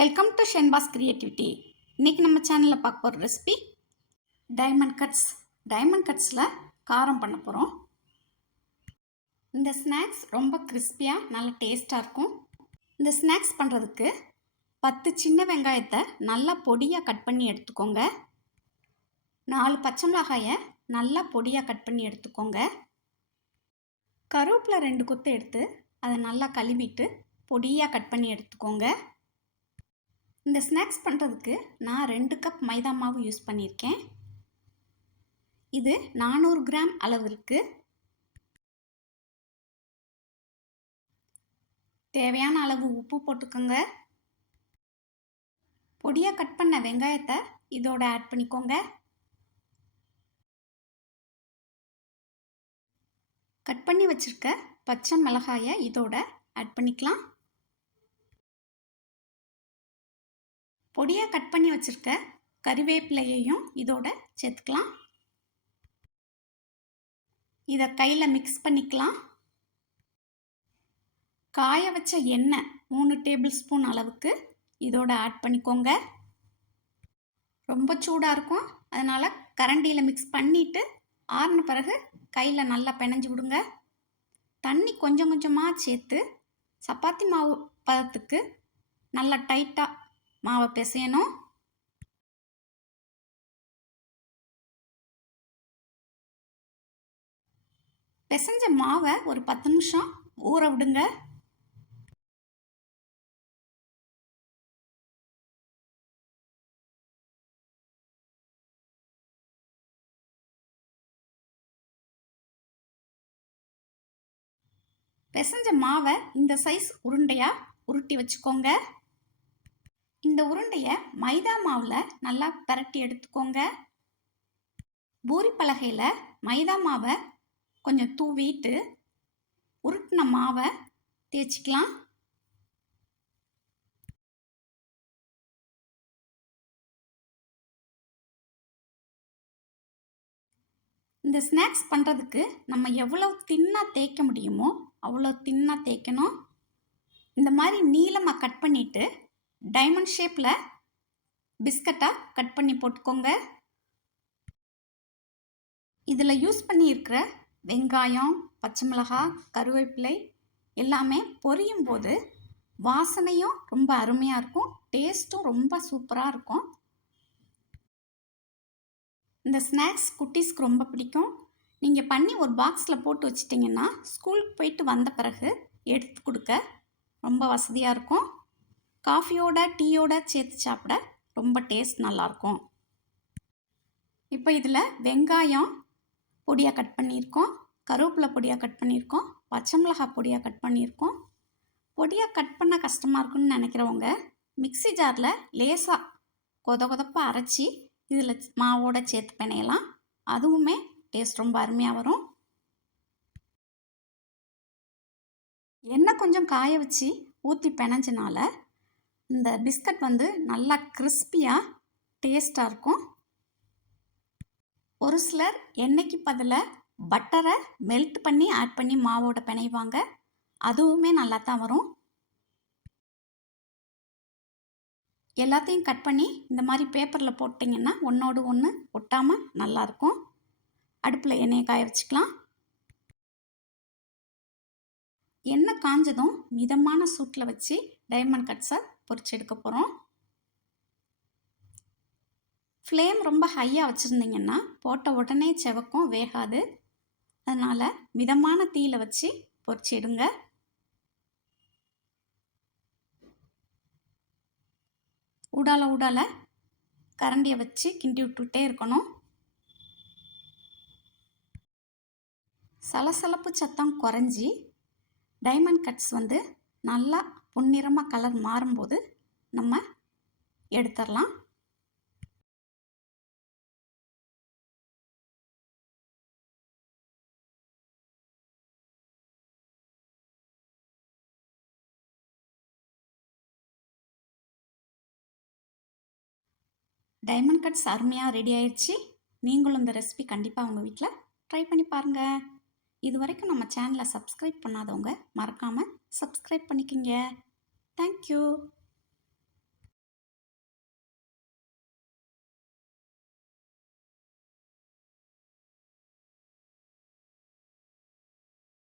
Welcome to Shenba's creativity இன்றைக்கி நம்ம சேனலில் பார்க்க போகிற ரெசிபி டைமண்ட் கட்ஸ் டைமண்ட் கட்ஸில் காரம் பண்ண போகிறோம் இந்த ஸ்நாக்ஸ் ரொம்ப கிறிஸ்பியாக நல்ல டேஸ்ட்டாக இருக்கும். இந்த ஸ்நாக்ஸ் பண்ணுறதுக்கு பத்து சின்ன வெங்காயத்தை நல்லா பொடியாக கட் பண்ணி எடுத்துக்கோங்க. நாலு பச்சை மிளகாயை நல்லா பொடியாக கட் பண்ணி எடுத்துக்கோங்க. கருவேப்பிலை ரெண்டு கொத்து எடுத்து அதை நல்லா கழுவிட்டு பொடியாக கட் பண்ணி எடுத்துக்கோங்க. இந்த ஸ்நாக்ஸ் பண்ணுறதுக்கு நான் ரெண்டு கப் மைதா மாவு யூஸ் பண்ணியிருக்கேன். இது நானூறு கிராம் அளவு இருக்குது தேவையான அளவு உப்பு போட்டுக்கோங்க. பொடியாக கட் பண்ண வெங்காயத்தை இதோட ஆட் பண்ணிக்கோங்க. கட் பண்ணி வச்சுருக்க பச்சை மிளகாயை இதோட ஆட் பண்ணிக்கலாம். பொடியாக கட் பண்ணி வச்சுருக்க கறிவேப்பிலையையும் இதோட சேர்த்துக்கலாம். இதை கையில் மிக்ஸ் பண்ணிக்கலாம். காய வச்ச எண்ணெய் மூணு டேபிள் ஸ்பூன் அளவுக்கு இதோட ஆட் பண்ணிக்கோங்க. ரொம்ப சூடாக இருக்கும். அதனால் கரண்டியில் மிக்ஸ் பண்ணிவிட்டு ஆறின பிறகு கையில் நல்லா பிணைஞ்சு விடுங்க. தண்ணி கொஞ்சம் கொஞ்சமாக சேர்த்து சப்பாத்தி மாவு பதத்துக்கு நல்லா டைட்டாக மாவை பிசையணும். பிசைஞ்ச மாவை ஒரு பத்து நிமிஷம் ஊற விடுங்க. பிசைஞ்ச மாவை இந்த சைஸ் உருண்டையாக உருட்டி வச்சுக்கோங்க. இந்த உருண்டையை மைதா மாவில் நல்லா பரட்டி எடுத்துக்கோங்க. பூரி பலகையில் மைதா மாவை கொஞ்சம் தூவிட்டு உருட்டின மாவை தேய்ச்சிக்கலாம். இந்த ஸ்நாக்ஸ் பண்ணுறதுக்கு நம்ம எவ்வளோ தின்னாக தேய்க்க முடியுமோ அவ்வளோ தின்னாக தேய்க்கணும். இந்த மாதிரி நீளமாக கட் பண்ணிவிட்டு டைமண்ட் ஷேப்பில் பிஸ்கட்டாக கட் பண்ணி போட்டுக்கோங்க. இதில் யூஸ் பண்ணியிருக்கிற வெங்காயம் பச்சை மிளகாய் கருவேப்பிலை எல்லாமே பொரியும் போது வாசனையும் ரொம்ப அருமையாக இருக்கும். டேஸ்ட்டும் ரொம்ப சூப்பராக இருக்கும். இந்த ஸ்நாக்ஸ் குட்டீஸ்க்கு ரொம்ப பிடிக்கும். நீங்கள் பண்ணி ஒரு பாக்ஸில் போட்டு வச்சிட்டிங்கன்னா ஸ்கூலுக்கு போயிட்டு வந்த பிறகு எடுத்து கொடுக்க ரொம்ப வசதியாக இருக்கும். காஃபியோட டீயோட சேர்த்து சாப்பிட ரொம்ப டேஸ்ட் நல்லாயிருக்கும் இப்போ இதில் வெங்காயம் பொடியாக கட் பண்ணியிருக்கோம் கருவேப்பிலை பொடியாக கட் பண்ணியிருக்கோம் பச்சை மிளகாய் பொடியாக கட் பண்ணியிருக்கோம். பொடியாக கட் பண்ண கஷ்டமாக இருக்குன்னு நினைக்கிறவங்க மிக்சி ஜாரில் லேசாக கொத கொதப்பாக அரைச்சி இதில் மாவோட சேர்த்து பிணையலாம். அதுவுமே டேஸ்ட் ரொம்ப அருமையாக வரும். எண்ணெய் கொஞ்சம் காய வச்சு ஊற்றி பிணைஞ்சனால இந்த பிஸ்கட் வந்து நல்லா கிறிஸ்பியாக டேஸ்ட்டாக இருக்கும். ஒரு சிலர் எண்ணெய்க்கு பதிலாக பட்டரை மெல்ட் பண்ணி ஆட் பண்ணி மாவோட பிணைவாங்க. அதுவுமே நல்லா தான் வரும். எல்லாத்தையும் கட் பண்ணி இந்த மாதிரி பேப்பரில் போட்டிங்கன்னா ஒன்றோடு ஒன்று ஒட்டாமல் நல்லாயிருக்கும் அடுப்பில் எண்ணெயை காய வச்சுக்கலாம். எண்ணெய் காஞ்சதும் மிதமான சூட்டில் வச்சு டைமண்ட் கட்ஸை பொறிச்சு எடுக்க போகிறோம் ஃப்ளேம் ரொம்ப ஹையாக வச்சுருந்தீங்கன்னா போட்ட உடனே செவக்கும் வேகாது. அதனால் மிதமான தீயில் வச்சு பொறிச்சு எடுங்க. உடால உடால கரண்டியை வச்சு கிண்டி விட்டுட்டே இருக்கணும். சலசலப்பு சத்தம் குறைஞ்சி டைமண்ட் கட்ஸ் வந்து நல்லா பொன்னிறமாக கலர் மாறும்போது நம்ம எடுத்துடலாம். டைமண்ட் கட்ஸ் அருமையாக ரெடி ஆயிடுச்சு நீங்களும் இந்த ரெசிபி கண்டிப்பாக உங்கள் வீட்டில் ட்ரை பண்ணி பாருங்கள் இது வரைக்கும் நம்ம சேனலை சப்ஸ்கிரைப் பண்ணாதவங்க மறக்காமல் சப்ஸ்கிரைப் பண்ணிக்கிங்க. தேங்க்யூ